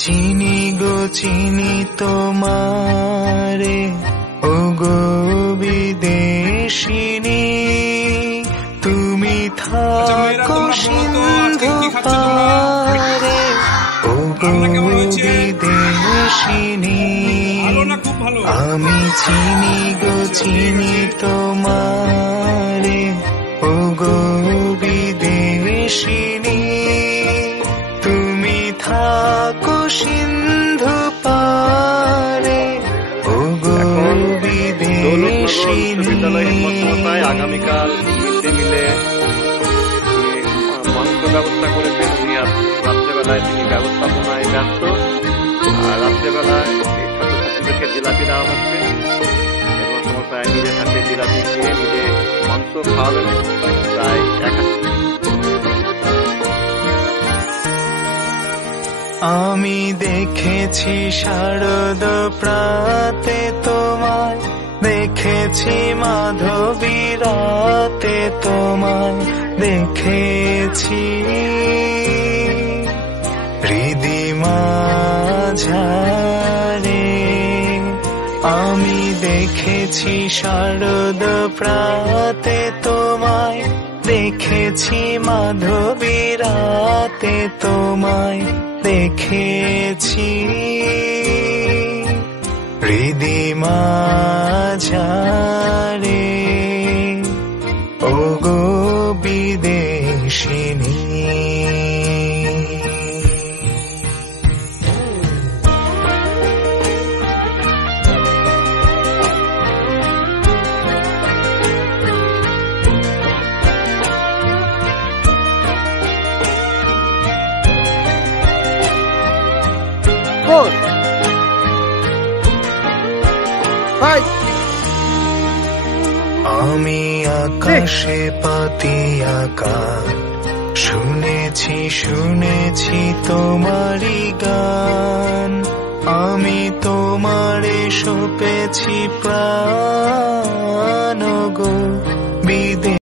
চিনি গো চিনি তোমারে, ও গো বিদেশিনী, তুমি থাকো সিন্ধু পারে, ও গো বিদেশিনী। আমি চিনি গো চিনি তোমারে, ও গো বিদেশিনী, তুমি থাকো সিন্ধু পারে, ও গো বিদেশিনী। আগামীকাল মিড ডে মিলে মাংস ব্যবস্থা করেছেন উনি। রাত্রেবেলায় তিনি ব্যবস্থাপনায় ব্যস্ত, আর রাত্রেবেলায় ছাত্রছাত্রীদেরকে জিলাপি দেওয়া হচ্ছে এবং সমস্যায় নিজের হাতে জিলাপি খেয়ে নিজে মাংস খাওয়াবেন প্রায় 1,000। আমি দেখেছি শারদ প্রাতে তোমায়, দেখেছি মাধবী রাতে তোমায়, দেখেছি হৃদি মাঝারে। আমি দেখেছি শারদ প্রাতে তোমায়, দেখেছি মাধবী রাতে তোমায়, দেখেছি হৃদি মাঝারে, ও গো বিদেশিনী। আমি আকাশে পাতিয়া গান, শুনেছি শুনেছি তোমারই গান, আমি তোমারে সপেছি প্রাণ গো।